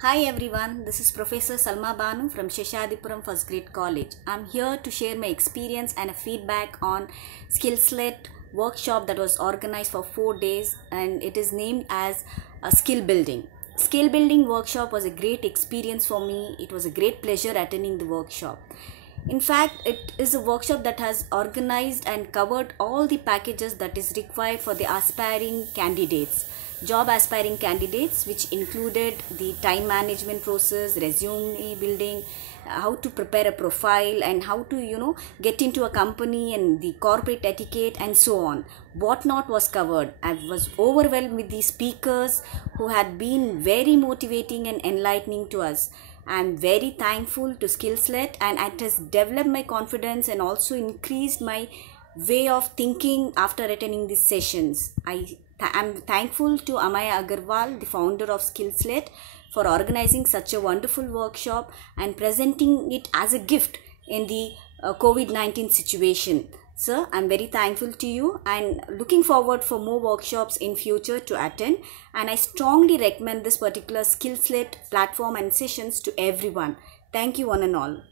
Hi everyone, this is Professor Salma Banu from Sheshadipuram First Grade College. I'm here to share my experience and a feedback on SkillSlate workshop that was organized for 4 days, and it is named as Skill Building. Skill Building workshop was a great experience for me. It was a great pleasure attending the workshop. In fact, it is a workshop that has organized and covered all the packages that is required for the job aspiring candidates, which included the time management process, resume building, how to prepare a profile, and how to get into a company, and the corporate etiquette, and so on. What not was covered. I was overwhelmed with the speakers who had been very motivating and enlightening to us. I'm very thankful to SkillSlate, and it has developed my confidence and also increased my way of thinking after attending these sessions. I'm thankful to Amaya Agarwal, the founder of SkillSlate, for organizing such a wonderful workshop and presenting it as a gift in the COVID-19 situation. Sir, I'm very thankful to you and looking forward for more workshops in future to attend, and I strongly recommend this particular SkillSlate platform and sessions to everyone. Thank you one and all.